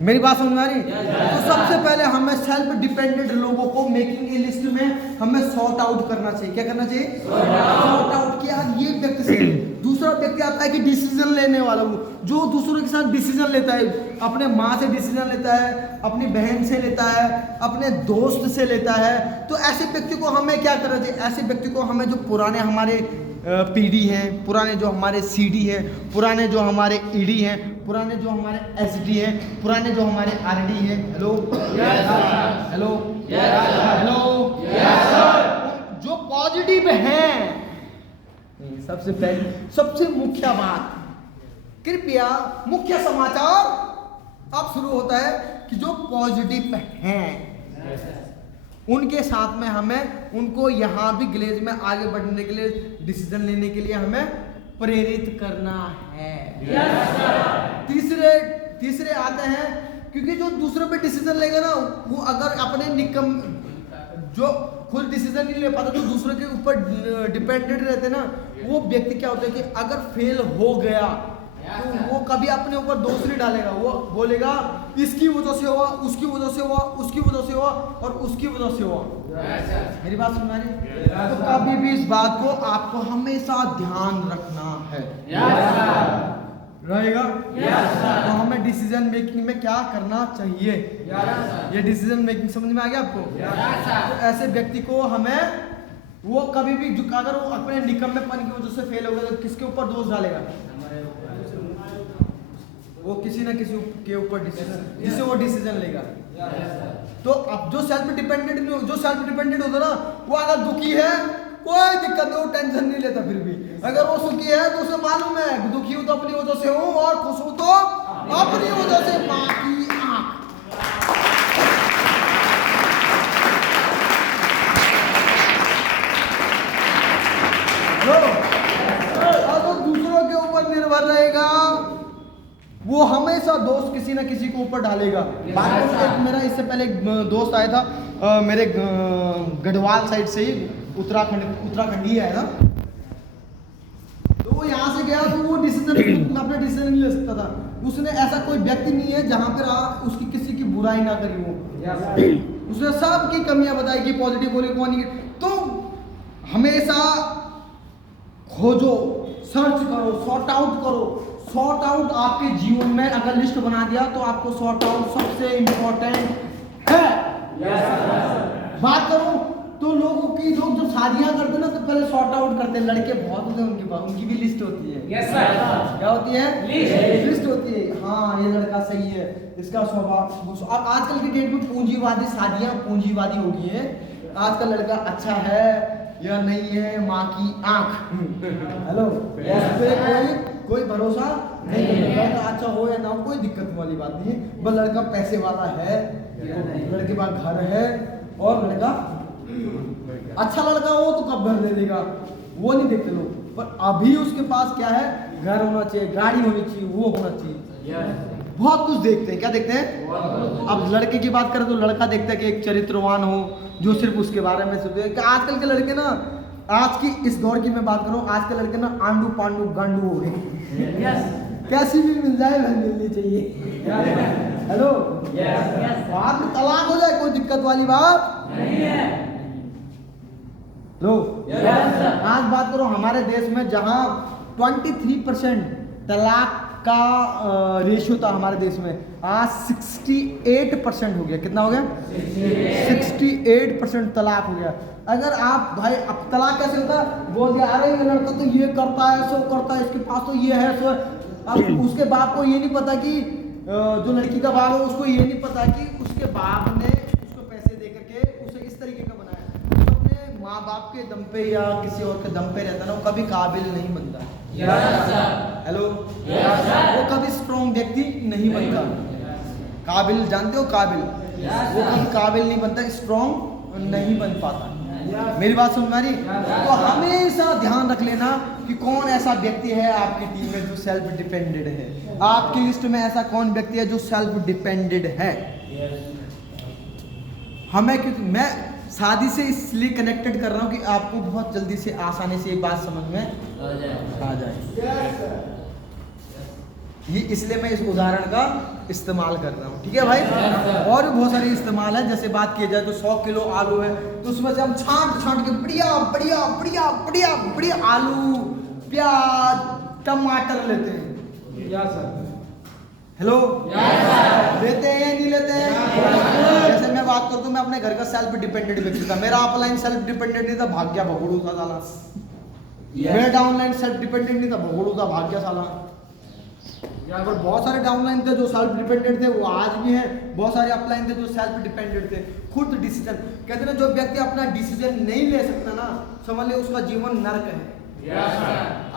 मेरी बात समझ में आ रही? तो सबसे पहले हमें सेल्फ डिपेंडेंट लोगों को मेकिंग ए लिस्ट में हमें सॉर्ट आउट करना चाहिए। क्या करना चाहिए? सॉर्ट आउट किया। ये व्यक्ति से दूसरा व्यक्ति आता है कि डिसीजन लेने वाला, वो जो दूसरों के साथ डिसीजन लेता है, अपने माँ से डिसीजन लेता है, अपनी बहन से लेता है, अपने दोस्त से लेता है। तो ऐसे व्यक्ति को हमें क्या करना चाहिए? ऐसे व्यक्ति को हमें जो पुराने हमारे पीडी हैं, पुराने जो हमारे सीडी हैं, पुराने जो हमारे ईडी हैं, पुराने जो हमारे एसडी हैं, पुराने जो हमारे आरडी हैं, हेलो हेलो हेलो, जो पॉजिटिव हैं, सबसे पहले सबसे मुख्य बात, कृपया मुख्य समाचार अब शुरू होता है कि जो पॉजिटिव हैं उनके साथ में हमें उनको यहाँ भी ग्लेज में आगे बढ़ने के लिए, डिसीजन लेने के लिए हमें प्रेरित करना है। तीसरे आते हैं, क्योंकि जो दूसरे पे डिसीजन लेगा ना, वो अगर अपने निकम जो खुद डिसीजन नहीं ले पाता तो दूसरे के ऊपर डिपेंडेंट रहते ना, वो व्यक्ति क्या होता है कि अगर फेल हो गया तो वो कभी अपने ऊपर दोष नहीं डालेगा। वो बोलेगा इसकी वजह से हुआ, उसकी वजह से हुआ, उसकी वजह से हुआ और उसकी वजह से हुआ। मेरी बात सुन रही? तो कभी भी इस बात को आपको हमेशा ध्यान रखना है रहेगा। तो हमें डिसीजन मेकिंग में क्या करना चाहिए, ये डिसीजन मेकिंग समझ में आ गया आपको? तो ऐसे व्यक्ति को हमें, वो कभी भी अगर वो अपने निकम्मेपन की वजह से फेल होगा तो किसके ऊपर दोष डालेगा? वो किसी ना किसी के ऊपर जिससे वो डिसीजन लेगा। तो अब जो सेल्फ डिपेंडेंट होता ना, वो अगर दुखी है कोई दिक्कत नहीं, वो टेंशन नहीं लेता। फिर भी अगर वो सुखी है तो उसे मालूम है दुखी हूं तो अपनी वजह से हूं और खुश हूं तो अपनी वजह से। मां की आंख। अगर दूसरों के ऊपर निर्भर रहेगा वो हमेशा दोस्त किसी ना किसी के ऊपर डालेगा। एक मेरा इससे पहले एक दोस्त आया था मेरे गढ़वाल साइड से ही, उत्तराखंडी है ना। तो वो यहाँ से गया तो वो अपना डिसीजन नहीं ले सकता था। उसने ऐसा कोई व्यक्ति नहीं है जहाँ पर उसकी किसी की बुराई ना करी हो। उसने सबकी कमियां बताई कि पॉजिटिव बोली कौन। तो हमेशा खोजो, सर्च करो, सॉर्ट आउट करो। सॉर्ट आउट आपके जीवन में अगर लिस्ट बना दिया तो आपको सॉर्ट आउट सबसे इंपॉर्टेंट है। बात करूं तो लोगों की, लोग जब शादियां करते ना तो पहले सॉर्ट आउट करते हैं। लड़के बहुत होते हैं उनके पास, उनकी भी लिस्ट होती है। क्या होती है? लिस्ट होती है। हाँ ये लड़का सही है, इसका स्वभाव। अब आजकल के डेट में पूंजीवादी शादियां पूंजीवादी हो गई है। आज का लड़का अच्छा है या नहीं है, माँ की आंख। हेलो, कोई भरोसा नहीं है। लड़का अच्छा हो या ना हो कोई दिक्कत वाली बात नहीं है। बस लड़का पैसे वाला है, लड़के के पास घर है, और लड़का अच्छा लड़का हो तो कब घर दे देगा वो नहीं देखते लोग। पर अभी उसके पास क्या है? घर होना चाहिए, गाड़ी होनी चाहिए, वो होना चाहिए। बहुत कुछ देखते हैं। क्या देखते हैं? अब लड़के की बात करें तो लड़का देखता है कि एक चरित्रवान हो जो सिर्फ उसके बारे में सोचे। आजकल के लड़के ना, आज की इस दौर की मैं बात करूं, आज के लड़के ना आंडू पांडू गांडू हो गए। कैसी भी मिल जाए वह मिलनी चाहिए। हेलो, बाद में तलाक हो जाए कोई दिक्कत वाली बात नहीं है। लो, आज बात करो हमारे देश में जहां 23% तलाक का रेशियो था हमारे देश में, आज 68% हो गया। कितना हो गया? 68% तलाक हो गया। अगर आप भाई, अब तलाक कैसे होता? बोल दिया अरे ये लड़का तो ये करता है, सो करता है, इसके पास तो ये है, सो। अब उसके बाप को ये नहीं पता कि जो लड़की का बाप है उसको ये नहीं पता कि उसके बाप ने उसको पैसे दे करके उसे इस तरीके का बनाया। जो अपने माँ बाप के दम पे या किसी और के दम पे रहता ना, वो कभी काबिल नहीं बनता। हेलो, वो कभी स्ट्रॉन्ग व्यक्ति नहीं बनता। काबिल जानते हो? काबिल, वो कभी काबिल नहीं बनता, स्ट्रॉन्ग नहीं बन पाता। मेरी बात सुन मारी? तो हमेशा ध्यान रख लेना कि कौन ऐसा व्यक्ति है आपकी टीम में जो सेल्फ डिपेंडेड है। आपकी लिस्ट में ऐसा कौन व्यक्ति है जो सेल्फ डिपेंडेड है? हमें, क्योंकि मैं शादी से इसलिए कनेक्टेड कर रहा हूँ कि आपको बहुत जल्दी से आसानी से एक बात समझ में आ जाए। ये इसलिए मैं इस उदाहरण का इस्तेमाल कर रहा हूँ, ठीक है भाई। और भी बहुत सारे इस्तेमाल है। जैसे बात की जाए तो 100 किलो आलू है तो उसमें से हम छांट के बढ़िया बढ़िया बढ़िया बढ़िया बढ़िया आलू, प्याज, टमाटर लेते हैं। या सर, हेलो, लेते हैं या नहीं लेते हैं? जैसे मैं बात करता हूँ, मैं अपने घर का सेल्फ डिपेंडेंट व्यक्ति था। मेरा ऑफलाइन सेल्फ डिपेंडेंट नहीं था, भाग्या भगोड़ू था साला। मेरा डाउनलाइन सेल्फ डिपेंडेंट नहीं था, भगोड़ू था, भाग्या साला। यहाँ पर बहुत सारे डाउनलाइन थे जो सेल्फ डिपेंडेंट थे, वो आज भी हैं। बहुत सारे अपलाइन थे जो सेल्फ डिपेंडेंट थे, खुद डिसीजन। कहते हैं जो व्यक्ति अपना डिसीजन नहीं ले सकता ना, समझ ले उसका जीवन नर्क है।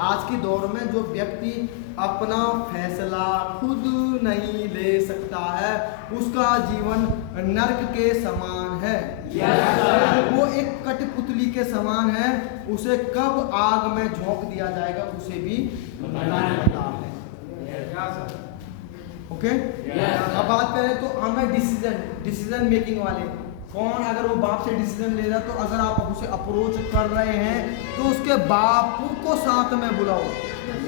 आज के दौर में जो व्यक्ति अपना फैसला खुद नहीं ले सकता है, उसका जीवन नर्क के समान है। वो एक कठपुतली के समान है, उसे कब आग में झोंक दिया जाएगा उसे भी पता है। ओके, अब बात करें तो हमें डिसीजन मेकिंग वाले कौन, अगर वो बाप से डिसीजन ले रहा, तो अगर आप उसे अप्रोच कर रहे हैं तो उसके बापू को साथ में बुलाओ,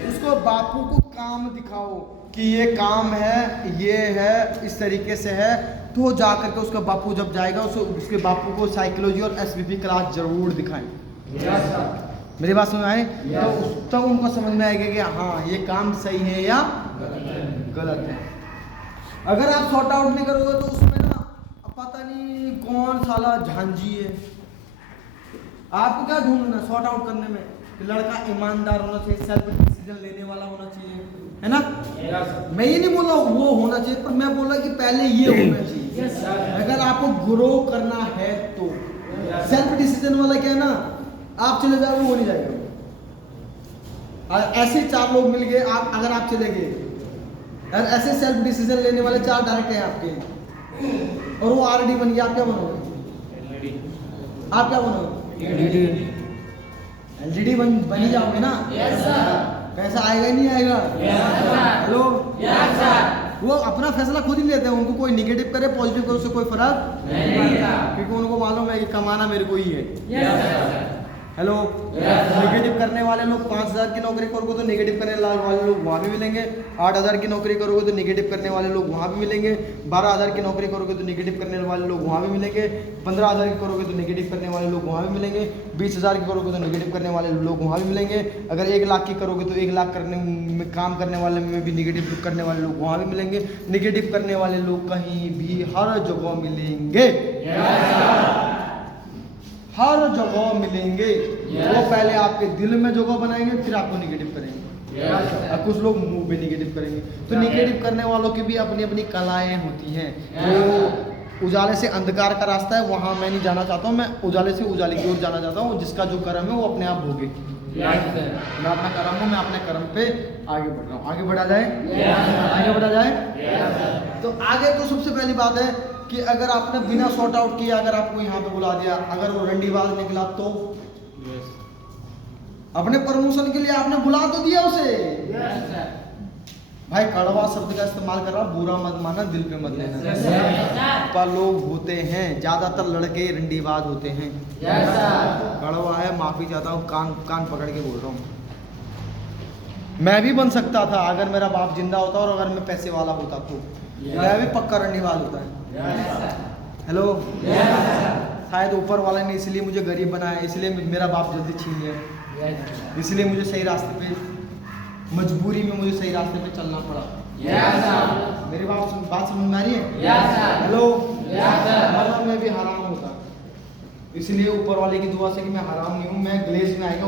उसको बापू को काम दिखाओ कि ये काम है, ये है, इस तरीके से है, तो जा करके उसका बापू जब जाएगा उसके बापू को साइकोलॉजी और एसवीपी क्लास जरूर दिखाएं। मेरी बात समझ में आए? तो तब उनको समझ में आएगा कि हाँ ये काम सही है या गलत है। अगर आप सॉर्ट आउट नहीं करोगे तो उसमें ना पता नहीं कौन साला झांझी है। आपको क्या ढूंढना सॉर्ट आउट करने में कि लड़का ईमानदार होना चाहिए, सेल्फ डिसीजन लेने वाला होना चाहिए, है ना? मैं ये नहीं बोल रहा वो होना चाहिए, पर मैं बोल रहा कि पहले ये होना चाहिए। अगर आपको ग्रो करना है तो सेल्फ डिसीजन वाला क्या है ना, आप चले जाओ वो नहीं जाएगा। ऐसे 4 लोग मिल गए, आप अगर आप चले गए, ऐसे सेल्फ डिसीजन लेने वाले 4 डायरेक्ट हैं आपके और वो आरडी बन गया, आप क्या बनोगे? आप क्या बनोगे? एलजीडी बन ही जाओगे ना? पैसा आएगा ही नहीं आएगा? हेलो, वो अपना फैसला खुद ही लेते हैं, उनको कोई निगेटिव करे पॉजिटिव करे उससे कोई फर्क नहीं पड़ता, क्योंकि उनको मालूम है कि कमाना मेरे को ही है। हेलो, नेगेटिव करने वाले लोग 5000 की नौकरी करोगे तो नेगेटिव करने वाले लोग वहाँ भी मिलेंगे, 8000 की नौकरी करोगे तो नेगेटिव करने वाले लोग वहाँ भी मिलेंगे, 12000 की नौकरी करोगे तो नेगेटिव करने वाले लोग वहाँ भी मिलेंगे, 15000 की करोगे तो नेगेटिव करने वाले लोग वहाँ भी मिलेंगे, 20000 की करोगे तो नेगेटिव करने वाले लोग वहाँ भी मिलेंगे, अगर 1 लाख की करोगे तो 1 लाख करने में काम करने वाले में भी नेगेटिव करने वाले लोग वहाँ भी मिलेंगे। नेगेटिव करने वाले लोग कहीं भी हर जगह मिलेंगे, हर जगह मिलेंगे। वो पहले आपके दिल में जगह बनाएंगे फिर आपको निगेटिव करेंगे, और कुछ लोग मुंह पे निगेटिव करेंगे। तो निगेटिव करने वालों की भी अपनी अपनी कलाएं होती हैं। वो उजाले से अंधकार का रास्ता है, वहाँ मैं नहीं जाना चाहता हूँ, मैं उजाले से उजाले की ओर जाना चाहता हूँ। जिसका जो कर्म है वो अपने आप भोगे। मैं अपना कर्म हूँ, मैं अपने कर्म पे आगे बढ़ रहा हूँ। आगे बढ़ा जाए, आगे बढ़ा जाए। तो आगे तो सबसे पहली बात है कि अगर आपने बिना सॉर्ट आउट किया अगर आपको यहाँ पे बुला दिया, अगर वो रंडीबाज निकला तो अपने प्रमोशन के लिए आपने बुला तो दिया उसे। भाई कड़वा शब्द का इस्तेमाल कर रहा, बुरा मत माना, दिल पे मत लेना। पर लोग होते हैं, ज्यादातर लड़के रंडीबाज होते हैं। कड़वा है, माफी चाहता हूँ, कान पकड़ के बोल रहा हूँ। मैं भी बन सकता था अगर मेरा बाप जिंदा होता और अगर मैं पैसे वाला होता तो मैं भी पक्का रंडीबाज होता है। हेलो, शायद ऊपर वाले ने इसलिए मुझे गरीब बनाया, इसलिए मेरा बाप जल्दी छीन लिया, इसलिए मुझे सही रास्ते पे, मजबूरी में मुझे सही रास्ते पे चलना पड़ा। मेरी बात समझ में आ रही है? हेलो, मतलब मैं भी हराम होता, इसलिए ऊपर वाले की दुआ से कि मैं हराम नहीं हूँ, मैं ग्लेज में आएगा।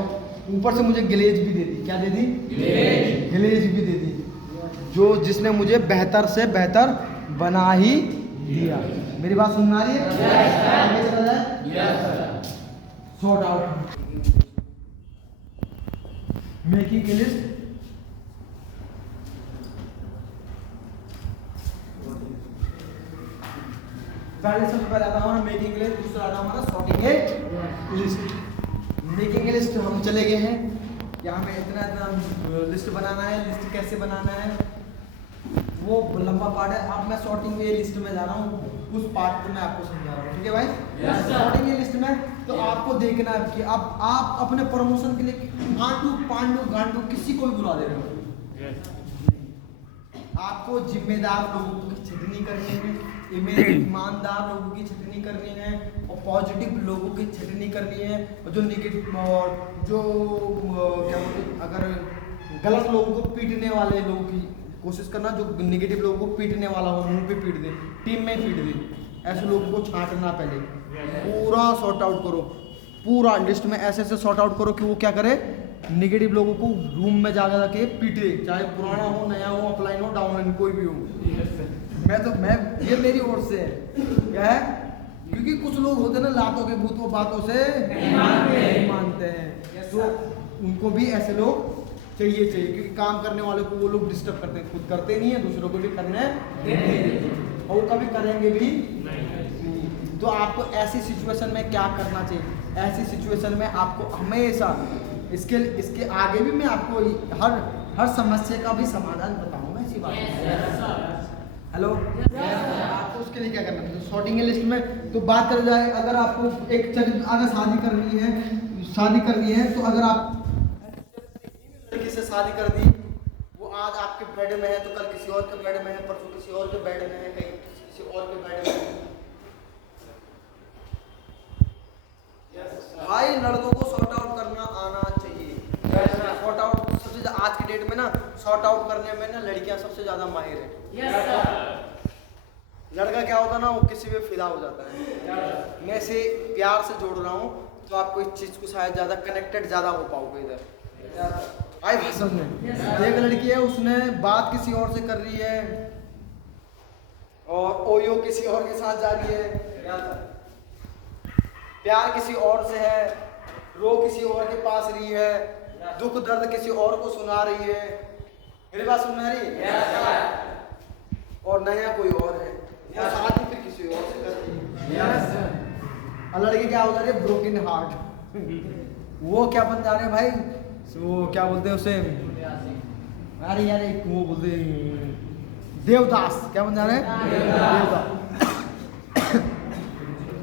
ऊपर से मुझे ग्लेज भी दे दी। क्या दे दी? ग्लेज भी दे दी, जो जिसने मुझे बेहतर से बेहतर बना ही दिया। मेरी बात सुन आ रही है? Sort out, making a list. सबसे पहले आता हमारा मेकिंग लिस्ट, दूसरा आता हमारा sorting A list. Making a list हम चले गए हैं, यहाँ पे इतना इतना लिस्ट बनाना है। लिस्ट कैसे बनाना है वो लंबा पार्ट है। अब मैं सॉर्टिंग ए लिस्ट में जा रहा हूँ, उस पार्ट को मैं आपको समझा रहा हूँ, ठीक है भाई? सॉर्टिंग ए लिस्ट में तो आपको देखना है कि अब आप अपने प्रमोशन के लिए आंडू पांडू गांडू किसी को भी बुला दे रहे हो। आपको जिम्मेदार लोगों की छटनी करनी है, ईमानदार लोगों की छटनी करनी है, और पॉजिटिव लोगों की छटनी करनी है, और जो निगेटिव और जो क्या बोलते, अगर गलत लोगों को पीटने वाले लोगों की कोशिश करना, जो निगेटिव लोगों को पीटने वाला हो, मुंह पे पीट दे, टीम में पीट दे, ऐसे लोगों को छांटना। पहले पूरा सॉर्ट आउट करो, पूरा लिस्ट में ऐसे ऐसे सॉर्ट आउट करो कि वो क्या करे, निगेटिव लोगों को रूम में जाकर के पीटे, चाहे पुराना हो, नया हो, अपलाइन हो, डाउनलाइन, कोई भी हो। मैं ये मेरी ओर से है। क्या है? क्योंकि कुछ लोग होते हैं ना, लातों के भूत वो बातों से नहीं मानते हैं, तो उनको भी ऐसे लोग चाहिए, क्योंकि काम करने वाले को वो लोग डिस्टर्ब करते हैं, खुद करते नहीं है, दूसरों को भी करने और वो कभी करेंगे भी नहीं। तो आपको ऐसी सिचुएशन में क्या करना चाहिए? ऐसी सिचुएशन में आपको हमेशा इसके आगे भी मैं आपको हर समस्या का भी समाधान बताऊंगा, ऐसी बात। हेलो, आपको उसके लिए क्या करना है? तो सॉर्टिंग लिस्ट में तो बात कर जाए, अगर आपको अगर शादी करनी है तो अगर आप लड़की से शादी कर दी, वो आज आप आपके बेड में है तो कल किसी और के बेड में है, परसों किसी और के बेड में है, कहीं किसी और के बेड में है। भाई लड़कों को सॉर्ट आउट करना आना चाहिए। सॉर्ट आउट सबसे आज की डेट में ना सॉर्ट आउट करने में ना लड़कियां सबसे ज्यादा माहिर है। लड़का क्या होता है ना, वो किसी पे फिदा हो जाता है। मैं इसे प्यार से जोड़ रहा हूँ तो आपको इस चीज को शायद ज्यादा कनेक्टेड ज्यादा हो पाओगे इधर। आई भाषण में एक लड़की है, उसने बात किसी और से कर रही है और ओयो किसी और के साथ जा रही है, प्यार किसी और से है, रो किसी और के पास रही है, दुख दर्द किसी और को सुना रही है। मेरी बात सुन रही है? और नया कोई और है, वो शादी फिर किसी और से कर रही है। और लड़की क्या होता है, ब्रोकन हार्ट। वो क्या बन जा रहे हैं भाई, वो क्या बोलते हैं उसे, अरे यार एक वो बोलते देवदास, क्या बन जा रहे हैं, देवदास।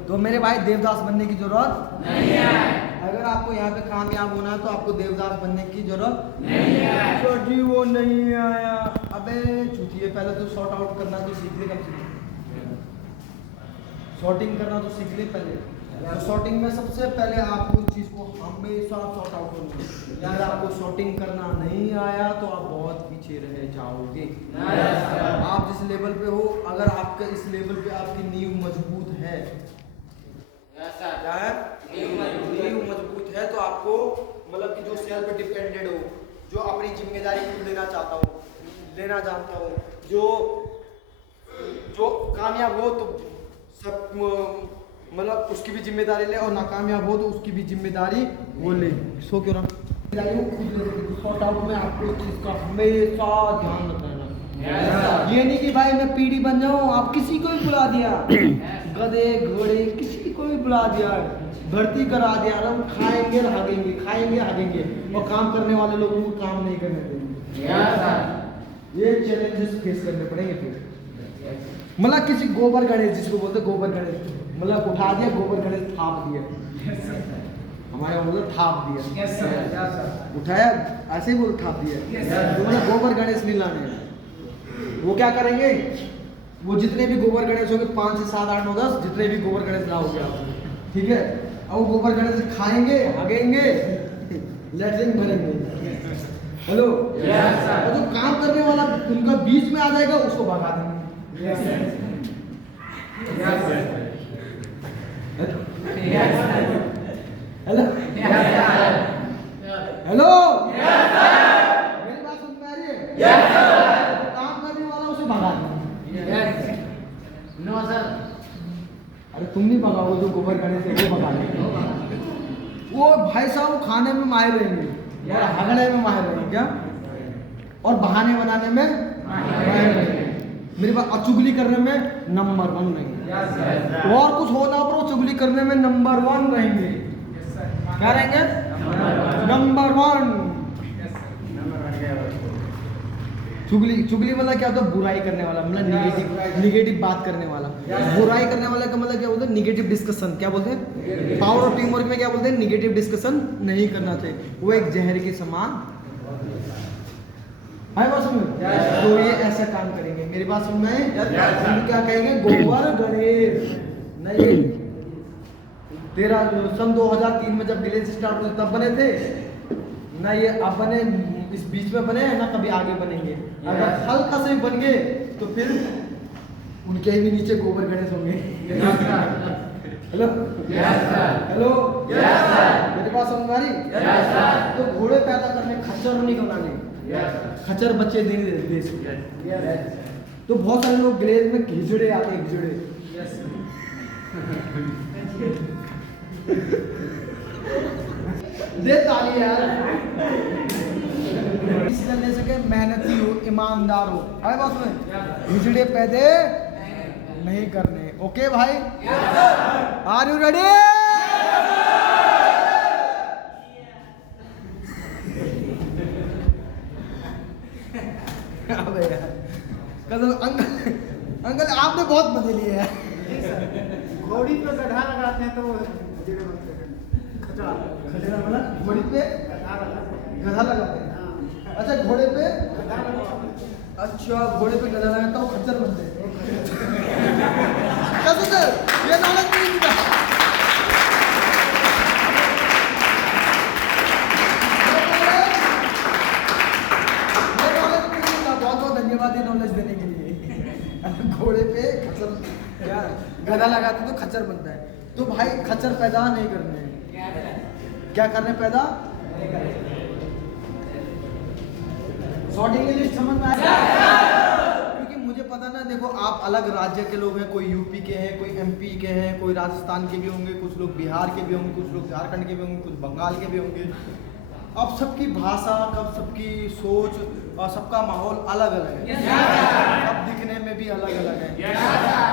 तो मेरे भाई देवदास बनने की जरूरत नहीं है। अगर आपको यहाँ पे कामयाब होना है तो आपको देवदास बनने की जरूरत नहीं है। तो जी वो नहीं आया, अबे चूतिए, पहले तो सॉर्ट आउट करना तो सीख ले, कम से कम सॉर्टिंग करना तो सीख ले पहले। तो सॉर्टिंग में सबसे पहले आपको इस चीज को हमेशा सॉर्ट आउट करना है। अगर आपको सॉर्टिंग करना नहीं आया तो आप बहुत पीछे रह जाओगे। आप जिस लेवल पे हो, अगर आपके इस लेवल पे आपकी नींव मजबूत है, क्या है, नींव मजबूत है, तो आपको मतलब कि जो सेल्फ डिपेंडेंट हो, जो अपनी जिम्मेदारी खुद लेना चाहता हो, लेना जानता हो, जो कामयाब हो तो सब मतलब उसकी भी जिम्मेदारी ले, और नाकामयाब हो तो उसकी भी जिम्मेदारी वो ले। सो क्यों ना सॉर्ट आउट में आपको इस चीज का हमेशा ध्यान रखना। ये नहीं कि भाई मैं पीढ़ी बन जाऊं, आप किसी को भी बुला दिया, गधे घोड़े किसी को भी बुला दिया, भर्ती करा दिया, हम खाएंगे हगेंगे, खाएंगे हगेंगे, और काम करने वाले लोगों को काम नहीं करने देंगे। ये चैलेंजेस फेस करने पड़ेंगे फिर। मतलब किसी गोबर गणेश, जिसको बोलते गोबर गणेश, मतलब उठा दिया गोबर गणेश, थाप दिया, हमारे बोलते थाप दिया, उठाया ऐसे ही बोल थाप दिया, तो मतलब गोबर गणेश नहीं लाने। वो क्या करेंगे, वो जितने भी गोबर गणेश होंगे 5 से 7 8 9 10 जितने भी गोबर गणेश लाओगे आप, ठीक है, और वो गोबर गणेश खाएंगे हगेंगे लेटरिन भरेंगे। हेलो, और जो काम करने वाला उनका बीच में आ जाएगा उसको भगा देंगे। हेलो हेलो, मेरी बात सुन में आ रही है? काम करने वाला उसे भगा देंगे। नो सर, अरे तुम नहीं भगाओ, जो गोबर गणेश है वो भगा देंगे। वो भाई साहब खाने में माहिर रहेंगे और हगड़े में माहिर रहेंगे, क्या, और बहाने बनाने में माहिर रहेंगे। मेरी बात, चुगली करने में नंबर 1 रहेंगे, और कुछ होना पर वो चुगली करने में नंबर 1 रहेंगे। क्या रहेंगे? नंबर 1। चुगली मतलब क्या होता है, बुराई करने वाला, मतलब निगेटिव बात करने वाला। बुराई करने वाला का मतलब क्या बोलते हैं, निगेटिव डिस्कशन। क्या बोलते हैं, पावर ऑफ टीम वर्क में क्या बोलते हैं, निगेटिव डिस्कशन नहीं करना चाहिए, वो एक जहर के समान है। बात समझ, तो ये ऐसा काम करेंगे। मेरी बात समझ में, क्या कहेंगे, गोबर गणेश नहीं। तेरा सन 2003 में जब विलेज स्टार्ट हुए तब बने थे ना, ये अब बने, इस बीच में बने ना, कभी आगे बनेंगे। अगर हल्का से बन गए तो फिर उनके ही नीचे गोबर गणेश होंगे। हेलो हेलो, मेरे पास समझ आ रही? तो घोड़े पैदा करने, खच्चर नहीं बनाने, खच्चर बच्चे देंगे देश को। तो बहुत सारे लोग विलेज में घिजड़े आते हैं, घिजड़े। दे ताली यार। ले सके, मेहनती हो, ईमानदार हो। अरे बात में हिजड़े पैदे नहीं करने। ओके भाई, आर यू रेडी? अबे यार कसम, अंकल आपने बहुत मजे लिए हैं। घोड़ी पे गधा लगाते हैं तो वो खचरा मतलब घोड़ी पे गधा लगाते हैं। अच्छा घोड़े पे गधा लगा। अच्छा घोड़े पे गधा लगाता हूँ खच्चर बनते हैं क्या सोचते हैं? ये नॉलेज नहीं था। बहुत बहुत धन्यवाद ये नॉलेज देने के लिए। घोड़े पे खच्चर क्या गधा लगाते तो खच्चर बनता है। तो भाई खच्चर पैदा नहीं करने हैं, क्या करने पैदा शॉर्टिंग की लिस्ट समझ में आया? क्योंकि मुझे पता ना, देखो आप अलग राज्य के लोग हैं, कोई यूपी के हैं, कोई एमपी के हैं, कोई राजस्थान के भी होंगे, कुछ लोग बिहार के भी होंगे, कुछ लोग झारखंड के भी होंगे, कुछ बंगाल के भी होंगे। अब सबकी भाषा, कब सबकी सोच और सबका माहौल अलग अलग है, सब दिखने में भी अलग अलग है।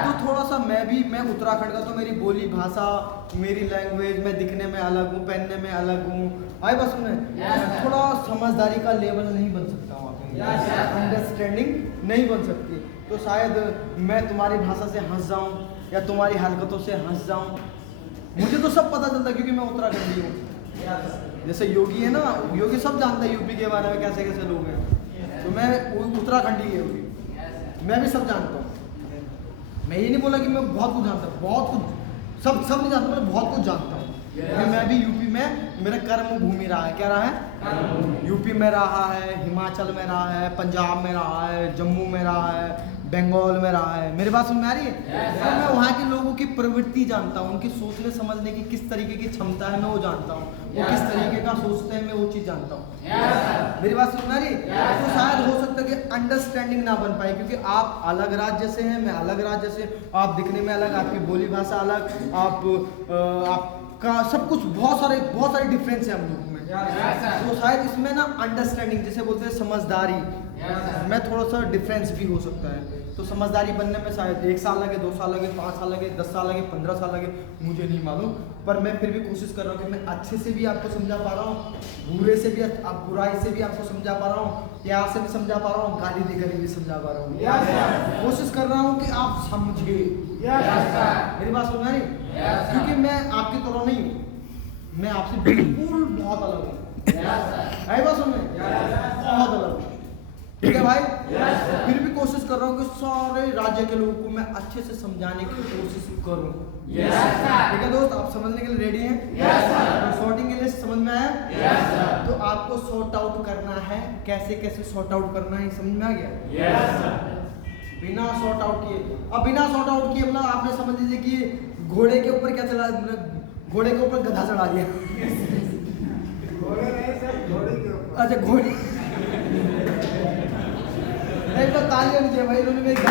तो थोड़ा सा मैं उत्तराखंड का, तो मेरी बोली भाषा, मेरी लैंग्वेज, मैं दिखने में अलग हूँ, पहनने में अलग हूँ। आई बस में थोड़ा समझदारी का लेवल नहीं बन सकता वहाँ पे, अंडरस्टैंडिंग नहीं बन सकती। तो शायद मैं तुम्हारी भाषा से हंस जाऊँ या तुम्हारी हरकतों से हंस जाऊँ। मुझे तो सब पता चलता है क्योंकि मैं उत्तराखंडी हूँ। जैसे योगी है ना, योगी सब जानता है यूपी के बारे में, कैसे कैसे लोग हैं। तो मैं उत्तराखंडी है योगी, मैं भी सब जानता हूँ। मैं ये नहीं बोला कि मैं बहुत कुछ जानता हूँ, बहुत कुछ सब नहीं जानता, मैं बहुत कुछ जानता हूँ। मैं भी यूपी में मेरा कर्म भूमि रहा है। क्या रहा है? यूपी में रहा है, हिमाचल में रहा है, पंजाब में रहा है, जम्मू में रहा है, बंगाल में रहा है। मेरी बात समझ में आ रही है? तो मैं वहाँ के लोगों की प्रवृत्ति जानता हूँ, उनकी सोचने समझने की किस तरीके की क्षमता है मैं वो जानता हूँ, वो किस तरीके का सोचते हैं मैं वो चीज़ जानता हूँ। मेरी बात समझ में आ रही है? तो शायद हो सकता है कि अंडरस्टैंडिंग ना बन पाए, क्योंकि आप अलग राज्य से हैं, मैं अलग राज्य से, आप दिखने में अलग, आपकी बोली भाषा अलग, आपका सब कुछ बहुत सारे डिफरेंस है हम लोग में। तो शायद इसमें ना अंडरस्टैंडिंग, जैसे बोलते हैं समझदारी, में थोड़ा सा डिफरेंस भी हो सकता है। तो समझदारी बनने में शायद 1 साल लगे, 2 साल लगे, 5 साल लगे, 10 साल लगे, 15 साल लगे, मुझे नहीं मालूम। पर मैं फिर भी कोशिश कर रहा हूँ कि मैं अच्छे से भी आपको समझा पा रहा हूँ, बुरे से भी, बुराई से भी आपको समझा पा रहा हूँ, प्यार से भी समझा पा रहा हूँ, गाली देकर भी समझा पा रहा हूँ। कोशिश कर रहा हूँ कि आप समझे। मेरी बात समझ रही? क्योंकि मैं आपकी तरह नहीं हूँ, मैं आपसे बिल्कुल बहुत अलग हूँ। आई बात समझ में? बहुत अलग हूँ। ठीक है भाई? फिर भी कोशिश कर रहा हूँ कि सारे राज्य के लोगों को मैं अच्छे से समझाने की कोशिश करूँ। ठीक है दोस्त, आप समझने के लिए रेडी हैं? सॉर्टिंग के लिए समझ में आया? तो आपको सॉर्ट आउट करना है, कैसे कैसे सॉर्ट आउट करना है, समझ में आ गया? बिना सॉर्ट आउट किए, अब बिना सॉर्ट आउट किए मतलब आपने समझ लीजिए कि घोड़े के ऊपर क्या चला, घोड़े के ऊपर गधा चढ़ा दिया। घोड़े नहीं सर, घोड़ी के ऊपर। अच्छा घोड़े, एक तो तालियां नीचे भाई, उन्होंने मेरी